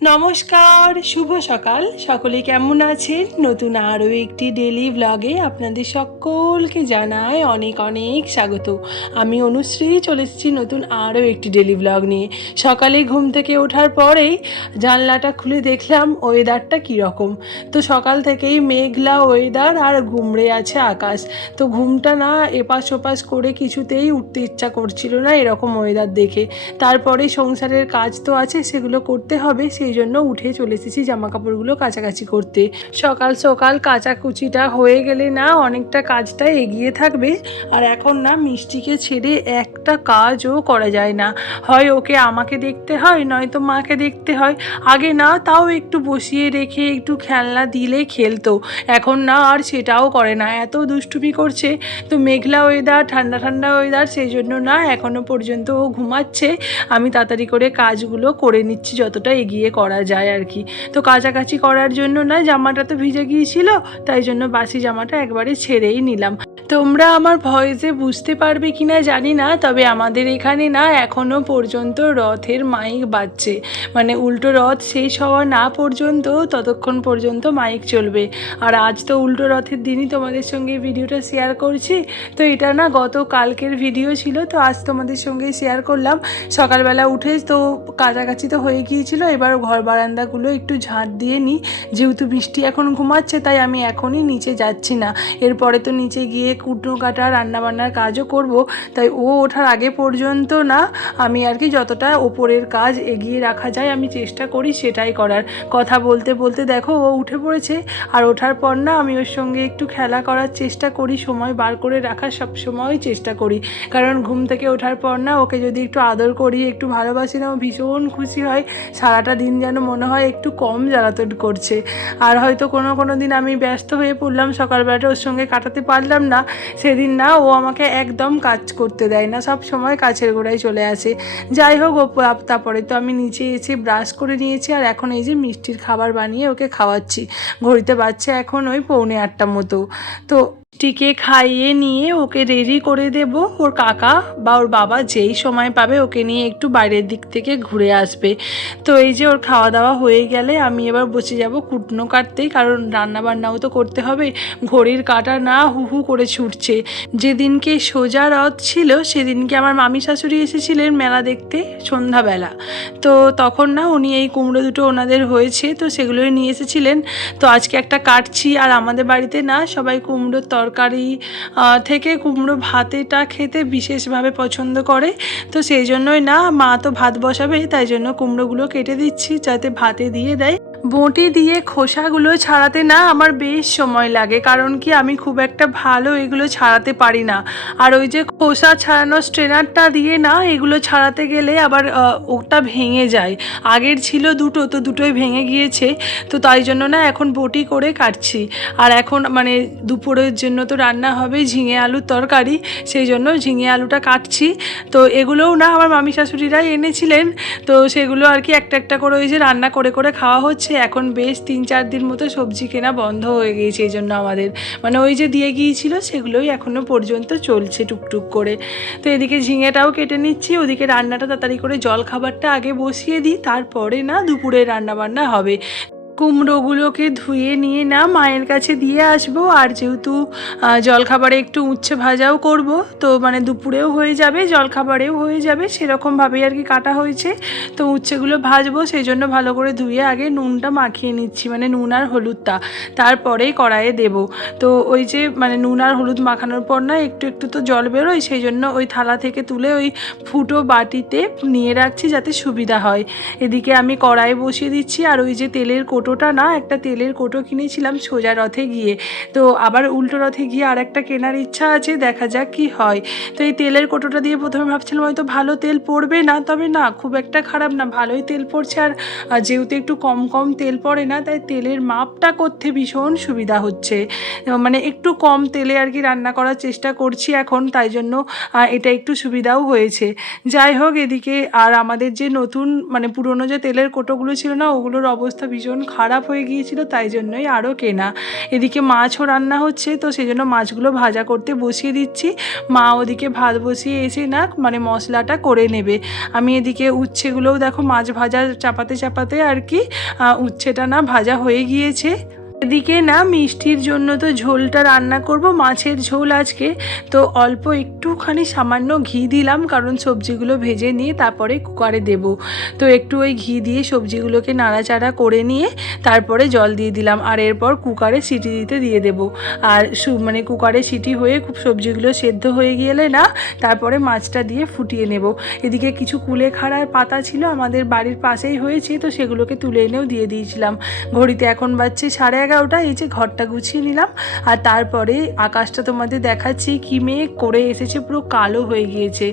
নমস্কার, শুভ সকাল। সকলে কেমন আছেন? নতুন আরও একটি ডেলি ভ্লগে আপনাদের সকলকে জানাই অনেক অনেক স্বাগত। আমি অনুশ্রী চলে এসেছি নতুন আরও একটি ডেলি ভ্লগ নিয়ে। সকালে ঘুম থেকে ওঠার পরেই জানলাটা খুলে দেখলাম ওয়েদারটা কীরকম। তো সকাল থেকেই মেঘলা ওয়েদার আর ঘুমড়ে আছে আকাশ। তো ঘুমটা না এপাশ ওপাশ করে কিছুতেই উঠতে ইচ্ছা করছিল না এরকম ওয়েদার দেখে। তারপরে সংসারের কাজ তো আছে, সেগুলো করতে হবে, সেই জন্য উঠে চলে এসেছি জামা কাপড়গুলো কাচাকাচি করতে। সকাল সকাল কাচাকুচিটা হয়ে গেলে না অনেকটা কাজটা এগিয়ে থাকবে। আর এখন না মিষ্টিকে ছেড়ে একটা কাজও করা যায় না, হয় ওকে আমাকে দেখতে হয় নয়তো মাকে দেখতে হয়। আগে না তাও একটু বসিয়ে রেখে একটু খেলনা দিলে খেলতো, এখন না আর সেটাও করে না, এত দুষ্টুমি করছে। তো মেঘলা ওয়েদার, ঠান্ডা ঠান্ডা ওয়েদার, সেই জন্য না এখনও পর্যন্ত ও ঘুমাচ্ছে। আমি তাড়াতাড়ি করে কাজগুলো করে নিচ্ছি যতটা এগিয়ে করা যায় আর কি। তো কাচাকাচি করার জন্য না জামাটা তো ভিজে গিয়েছিল, তাই জন্য বাসি জামাটা একবারে ছেড়েই নিলাম। তোমরা আমার ভয়েসে বুঝতে পারবে কি না জানি না, তবে আমাদের এখানে না এখনও পর্যন্ত রথের মাইক বাজছে, মানে উল্টো রথ শেষ হওয়া না পর্যন্ত ততক্ষণ পর্যন্ত মাইক চলবে। আর আজ তো উল্টো রথের দিনই তোমাদের সঙ্গে ভিডিওটা শেয়ার করছি। তো এটা না গত কালকের ভিডিও ছিল, তো আজ তোমাদের সঙ্গে শেয়ার করলাম। সকালবেলা উঠে তো কাছাকাছি তো হয়ে গিয়েছিল, এবার ঘর বারান্দাগুলো একটু ঝাঁট দিয়ে নিই। যেহেতু বৃষ্টি এখন ঘুমাচ্ছে তাই আমি এখনই নিচে যাচ্ছি না, এরপরে তো নিচে গিয়ে কুটো কাটা রান্নাবান্নার কাজও করব। তাই ও ওঠার আগে পর্যন্ত না আমি আর কি যতটা ওপরের কাজ এগিয়ে রাখা যায় আমি চেষ্টা করি সেটাই করার। কথা বলতে বলতে দেখো ও উঠে পড়েছে, আর ওঠার পর না আমি ওর সঙ্গে একটু খেলা করার চেষ্টা করি, সময় বার করে রাখার সব সময় চেষ্টা করি। কারণ ঘুম থেকে ওঠার পর না ওকে যদি একটু আদর করি, একটু ভালোবাসি না, ও ভীষণ খুশি হয়। সারাটা দিন যেন মনে হয় একটু কম জ্বালাতন করছে। আর হয়তো কোনো দিন আমি ব্যস্ত হয়ে পড়লাম, সকালবেলাটা ওর সঙ্গে কাটাতে পারলাম না, সেদিন না ও আমাকে একদম কাজ করতে দেয় না, সব সময় কাছের গোড়ায় চলে আসে। যাই হোক, তারপরে তো আমি নিচে এসে ব্রাশ করে নিয়েছি, আর এখন এই যে মিষ্টির খাবার বানিয়ে ওকে খাওয়াচ্ছি। ঘড়িতে বাচ্চা এখন ওই 7:45 মতো। তো টিকে খাইয়ে নিয়ে ওকে রেডি করে দেব, ওর কাকা বা ওর বাবা যেই সময় পাবে ওকে নিয়ে একটু বাইরের দিক থেকে ঘুরে আসবে। তো এই যে ওর খাওয়া দাওয়া হয়ে গেলে আমি এবার বসে যাব কুটনো কাটতেই, কারণ রান্না বান্নাও তো করতে হবে। ঘড়ির কাঁটা না হু হু করে ছুটছে। যেদিনকে সোজা রথ ছিল সেদিনকে আমার মামি শাশুড়ি এসেছিলেন মেলা দেখতে সন্ধ্যাবেলা। তো তখন না উনি এই কুমড়ো দুটো ওনাদের হয়েছে তো সেগুলোই নিয়ে এসেছিলেন। তো আজকে একটা কাটছি, আর আমাদের বাড়িতে না সবাই কুমড়োর তরকারি থেকে কুমড়ো ভাতেটা খেতে বিশেষভাবে পছন্দ করে। তো সেই জন্যই না মা তো ভাত বসাবে, তাই জন্য কুমড়োগুলো কেটে দিচ্ছি যাতে ভাতে দিয়ে দেয়। বঁটি দিয়ে খোসাগুলো ছাড়াতে না আমার বেশ সময় লাগে, কারণ কি আমি খুব একটা ভালো এগুলো ছাড়াতে পারি না। আর ওই যে খোসা ছাড়ানো স্ট্রেনারটা দিয়ে না এগুলো ছাড়াতে গেলে আবার ওটা ভেঙে যায়। আগের ছিল দুটো, তো দুটোই ভেঙে গিয়েছে। তো তাই জন্য না এখন বটি করে কাটছি। আর এখন মানে দুপুরের জন্য তো রান্না হবে ঝিঙে আলুর তরকারি, সেই জন্য ঝিঙে আলুটা কাটছি। তো এগুলোও না আমার মামি শাশুড়িরাই এনেছিলেন, তো সেগুলো আর কি একটা একটা করে ওই যে রান্না করে করে খাওয়া হচ্ছে। এখন বেশ 3-4 দিন মতো সবজি কেনা বন্ধ হয়ে গিয়েছে, এই জন্য আমাদের মানে ওই যে দিয়ে গিয়েছিল সেগুলোই এখনও পর্যন্ত চলছে টুকটুক করে। তো এদিকে ঝিঙেটাও কেটে নিচ্ছি, ওদিকে রান্নাটা তাড়াতাড়ি করে জল খাবারটা আগে বসিয়ে দিই, তারপরে না দুপুরে রান্নাবান্না হবে। কুমড়োগুলোকে ধুয়ে নিয়ে না মায়ের কাছে দিয়ে আসবো। আর যেহেতু জলখাবারে একটু উচ্ছে ভাজাও করব, তো মানে দুপুরেও হয়ে যাবে জলখাবারেও হয়ে যাবে, সেরকমভাবেই আর কি কাটা হয়েছে। তো উচ্ছেগুলো ভাজবো, সেই জন্য ভালো করে ধুয়ে আগে নুনটা মাখিয়ে নিচ্ছি, মানে নুন আর হলুদটা, তারপরেই কড়াইয়ে দেব। তো ওই যে মানে নুন আর হলুদ মাখানোর পর না একটু একটু তো জল বেরোয়, সেই জন্য ওই থালা থেকে তুলে ওই ফুটো বাটিতে নিয়ে রাখছি যাতে সুবিধা হয়। এদিকে আমি কড়াই বসিয়ে দিচ্ছি, আর ওই যে তেলের কোটোটা না একটা তেলের কোটো কিনেছিলাম সোজা রথে গিয়ে, তো আবার উল্টো রথে গিয়ে আর একটা কেনার ইচ্ছা আছে, দেখা যাক কি হয়। তো এই তেলের কোটোটা দিয়ে প্রথমে ভাবছিলাম হয়তো ভালো তেল পড়বে না, তবে না খুব একটা খারাপ না, ভালোই তেল পড়ছে। আর যেহেতু একটু কম কম তেল পড়ে না, তাই তেলের মাপটা করতে ভীষণ সুবিধা হচ্ছে। মানে একটু কম তেলে আর কি রান্না করার চেষ্টা করছি এখন, তাই জন্য এটা একটু সুবিধাও হয়েছে। যাই হোক, এদিকে আর আমাদের যে নতুন মানে পুরনো যে তেলের কোটোগুলো ছিল না ওগুলোর অবস্থা ভীষণ খারাপ। খারাপ হয়ে গিয়েছিল, তাই জন্যই আরও কেনা। এদিকে মাছও রান্না হচ্ছে, তো সেই জন্য মাছগুলো ভাজা করতে বসিয়ে দিচ্ছি। মা ওদিকে ভাত বসিয়ে এসে না মানে মশলাটা করে নেবে। আমি এদিকে উচ্ছেগুলোও দেখো মাছ ভাজা চাপাতে চাপাতে আর কি উচ্ছেটা না ভাজা হয়ে গিয়েছে। এদিকে না মিষ্টির জন্য তো ঝোলটা রান্না করব, মাছের ঝোল আজকে। তো অল্প একটুখানি সামান্য ঘি দিলাম, কারণ সবজিগুলো ভেজে নিয়ে তারপরে কুকারে দেব। তো একটু ওই ঘি দিয়ে সবজিগুলোকে নাড়াচাড়া করে নিয়ে তারপরে জল দিয়ে দিলাম, আর এরপর কুকারে সিটি দিতে দিয়ে দেব। আর মানে কুকারে সিটি হয়ে খুব সবজিগুলো সেদ্ধ হয়ে গেলে না তারপরে মাছটা দিয়ে ফুটিয়ে নেব। এদিকে কিছু কুলেখাড়ার পাতা ছিল আমাদের বাড়ির পাশেই হয়েছে, তো সেগুলোকে তুলে এনেও দিয়ে দিয়েছিলাম। ঘড়িতে এখন বাজছে 11:30। এই যে ঘরটা গুছিয়ে নিলাম, আর তারপরে আকাশটা তোমাদের দেখাচ্ছি কি মেঘ করে এসেছে, পুরো কালো হয়ে গিয়েছে।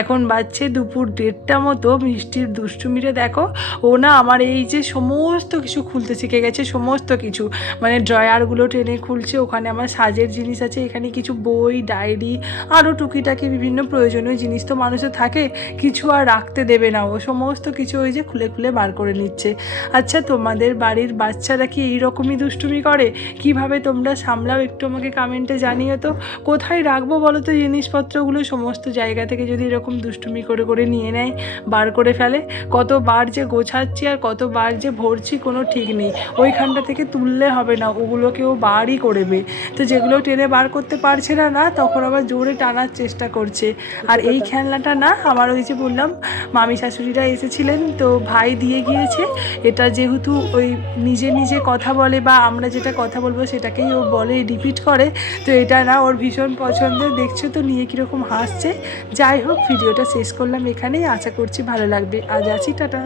এখন বাজছে দুপুর 1:30 মতো। মিষ্টির দুষ্টুমিরে দেখো, ও না আমার এই যে সমস্ত কিছু খুলতে শিখে গেছে, সমস্ত কিছু মানে ড্রয়ারগুলো টেনে খুলছে। ওখানে আমার সাজের জিনিস আছে, এখানে কিছু বই, ডায়েরি, আরও টুকিটাকি বিভিন্ন প্রয়োজনীয় জিনিস তো মানুষের থাকে, কিছু আর রাখতে দেবে না। ও সমস্ত কিছু ওই যে খুলে খুলে বার করে নিচ্ছে। আচ্ছা, তোমাদের বাড়ির বাচ্চারা কি এইরকমই দুষ্টুমি করে? কিভাবে তোমরা সামলাও একটু আমাকে কমেন্টে জানিও তো। কোথায় রাখবো বলো তো জিনিসপত্রগুলো? সমস্ত জায়গা থেকে যদি এরকম দুষ্টুমি করে করে নিয়ে নেয়, বার করে ফেলে, কতবার যে গোছাচ্ছি আর কতবার যে ভরছি কোনো ঠিক নেই। ওইখানটা থেকে তুললে হবে না, ওগুলোকেও বারই করবে। তো যেগুলো টেনে বার করতে পারছে না না তখন আবার জোরে টানার চেষ্টা করছে। আর এই খেলনাটা না আমার ওই যে বললাম মামি শাশুড়িরা এসেছিলেন, তো ভাই দিয়ে গিয়েছে। এটা যেহেতু ওই নিজে নিজে কথা বলে বা আমরা যেটা কথা বলবো সেটাকেই ও বলে, রিপিট করে, তো এটা না ওর ভীষণ পছন্দের। দেখছো তো নিয়ে কীরকম হাসছে। যাই হোক, ভিডিওটা শেষ করলাম এখানেই। আশা করছি ভালো লাগবে। আজ আছি, টাটা।